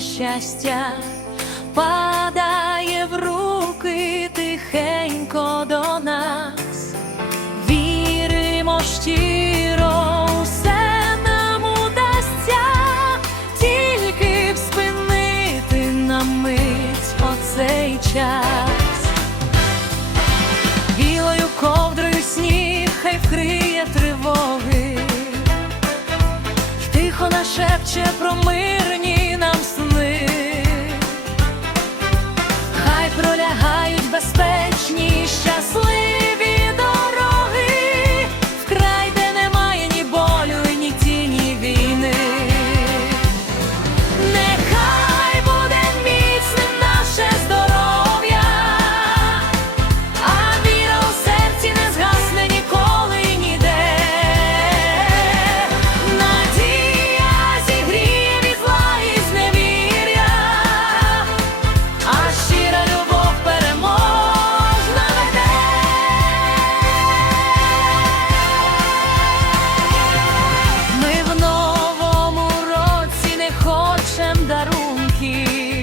щастя, падає в руки тихенько до нас. Віримо щиро, нам удасться, тільки б спинити на мить оцей час. Білою ковдрою сніг хай вкриє тривоги, тихо нашепче про мирні respect. плачем дарунки.